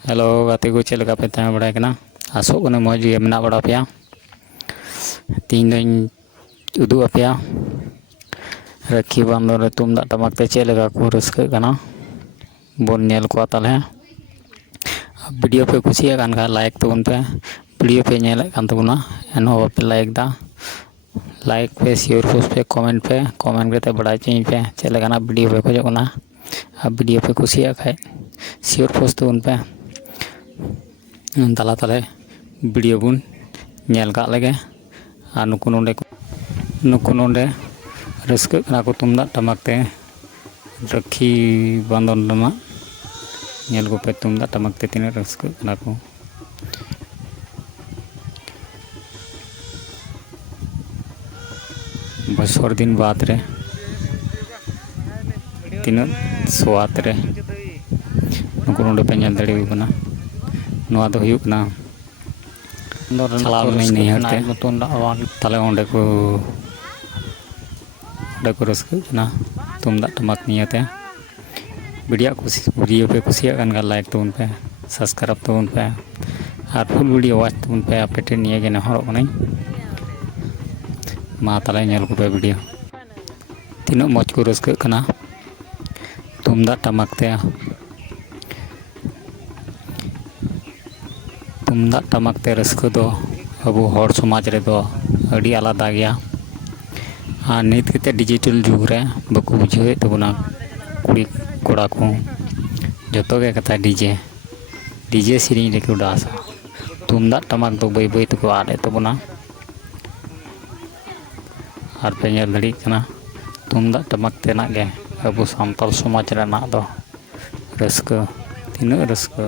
Hello गाते को check पे तहन बड़ा कना आसोग कने मौज गे मेना बड़ा पे तीन दिन उदू पे रखी बांधो तुमदा टमाक ते चेक को रस्क कना बन नेल को ताले वीडियो पे कुसिया कान खा लाइक तबन पे वीडियो पे नेल कान तबना एनो पे लाइक दा लाइक पे शेयर पोस्ट पे कमेंट करते बड़ा चाहिए पे चेक लगाना वीडियो पे खोजना अब वीडियो पे कुसिया खाए शेयर पोस्ट तबन पे तला तले वीडियो बन नेल का लगे और नुकु नोंडे रस्क कना को तुमदा टमाक ते रखी बांधन रमा नेल को पे तुमदा टमाक ते तीन रस्क कना को बछर दिन बाद रे तीन स्वाद रे नुकु नोंडे पे नेल दड़े कना नवा दो हुयुग कना चलाव नहीं हरते ताले ओंडे को रस्क कना तुमदा टमाक नियते वीडियो पे कुसिया कान गा लाइक तबन पे सब्सक्राइब तबन पे और फुल वीडियो वाच तबन पे आपे ठेन निये गे नेहरॉग कनाई मा ताले नेल को पे वीडियो तीन मौज को रस्क कना तुमदा टमाक ते तुमदा टमाक ते रस्क दो अबो हर समाज रे दो अड़ी आलादा गया और नित के डिजिटल जुग रे बको बुझे तबना कुड़ी कोड़ा को जतो के कथा डीजे सिरिंग रे को डांस तुमदा टमाक दो बई बई तको आड़े तबना और पे नेल दड़ी कना तुमदा टमाक तेना गे अबो सान्ताल समाज रे ना दो रस्क तीन रस्क।